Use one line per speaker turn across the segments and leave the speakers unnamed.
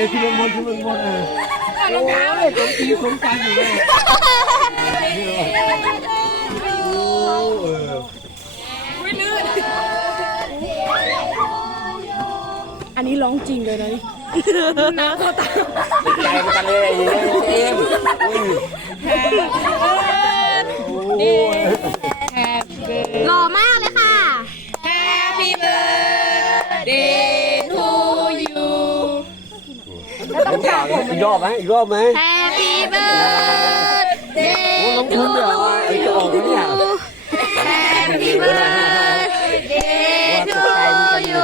ขึ้นบนขึ้นบนโอ้ยสมจริงสมจังอยู่เลย
อันนี้ร้องจริงเลยนะนี่น้ำเข้าตา
ใจกันเลยเอ็ม
หล่อมากเลยค่ะ
Happy birthday to you
อีกรอบไหมอีกรอบไหม
Happy birthday
โอ้ลงทุนด้วยไอ้จะออกเนี่ย
Happy birthday to you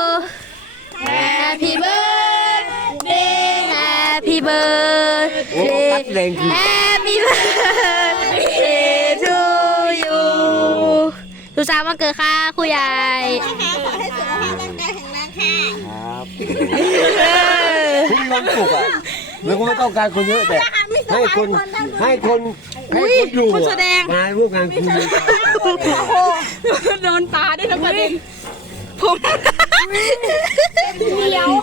Happy birthday Happy
โอ้
birthday
กัดแรงคือ
Happy birthday to you สุขสันต์วันเกิดค่ะครูใหญ่
ครับคุณมีความสุขอ่ะแล้วก็ไม่ต้องการคนเยอะแต่ให้คนอยู่งานพวกงานคุณ
โดนตาได้ทั้งประเด็นผมเดียว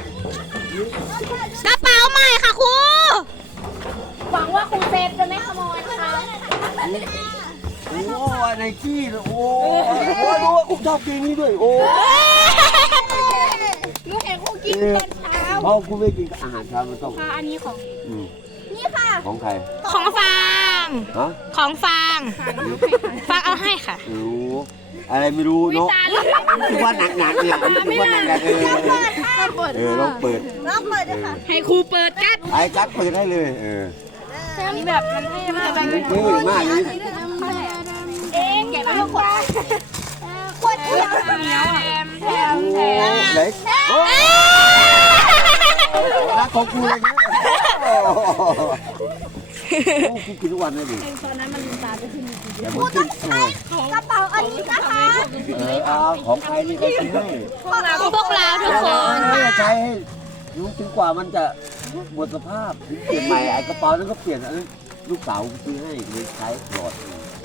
กระเป๋าใหม่ค่ะครู
หวังว่าครูเซฟจะไม่ขโมยนะคะ
โอ้ไนกี้โอ้ดูว่าคุณชอบเพลงนี้ด้วยโอ้
หนูเห็นครูกินตอนเช้า
เพราะคุณไม่กินอาหารเช้ามันต้อง
อันนี้ของ
นี่ค่ะ
ของใคร
ของฟาง
ฮะ
ของฟางฟางเอาให้ค่ะ
รู้อะไรไม่รู้เนาะคือว่าหนักๆเนี่ยคือว่าหนักๆลองเปิด
ให้ครูเปิดกัด
ไอ้กัดเปิดได้เลย
อันนี้แบบมันให้มากแบบ
เท่มากเลย
เองแกะมาทุกคนคนเหนียวแถม
โอ้เล็กโอ้รักของกูเลยเนี่ยโอ้กูกินทุกวันเลยดิตอนนั้นมันตาไปขึ้นแต่มันขึ้น
กระเป๋าอันนี้นะคะ
ของใครนี่ใครซื้อให้
พวกเราทุกคน
ไม่ใช้ให้รู้ถึงกว่ามันจะหมดสภาพถึงเปลี่ยนใหม่ไอ้กระเป๋านั้นก็เปลี่ยนอันนั้นลูกสาวซื้อให้เลยใช้ตลอด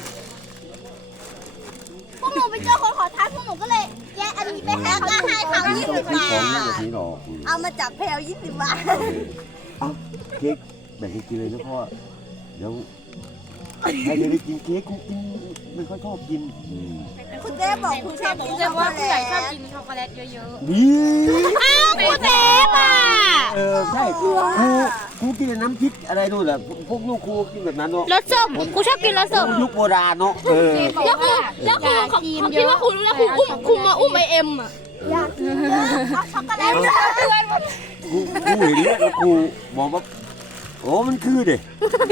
พวกหนูไปเจอคนขอทานพวกหนูก็เลยแยกอันนี้ไปให้เขาให้เขา20 บาท
เอามาจากแพลว20 บาท
เอาเค้กแบ่งให้กินเลยนะพ่อเดี๋ยวให้ได้กินเค้กกูกินไม่ค่อยชอบกิน
คุณเจ๊บอกคุณชอบกินช็อกโก
ว่าผู้ใหญ่ช
แล
อบ
ต
กินช็อกโกแลตเยอะ
นี่
อ้าวครูเซฟอ่ะ
ใช่ครูกินน้ำพริกอะไรนู่นแหละพวกลูกครูกินแบบนั้นเนาะ
รสส้มครูชอบกินรสส้ม
ยุคโบราณเนาะ
แล้วครูเขาคิดว่าครูรู้แล้วครูมาอุ้มไอเอ็มอ่ะ
อยากกินเยอะเอาช็อกโกแลต
กูเห็นเลือดแล้วกูมองว่าโอ้มันคือเด็ก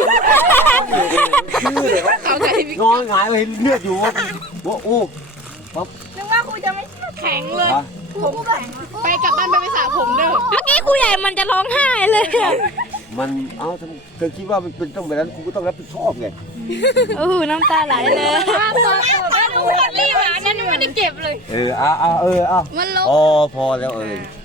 คือเด็กนอนหงายไปเห็นเลือดอยู่ว่าโอ้ปั๊บ
ๆนึกว่าครูจะไม่แข็งเลย
ผมแบบ
ไปกลับบ้านไปสระผมเด้อ
เมื่อกี้ครูใหญ่มันจะร้องไห้เลยอะ
มันเธอคิดว่ามันเป็นต้องแบบนั้นครูก็ต้องรับผิดชอบไง
โอ้โหน้ำตาไหลเลย
ทุกคนรีบอ่ะนั่นไม่ได้เก็บเลย
มันลบอ๋อพอแล้ว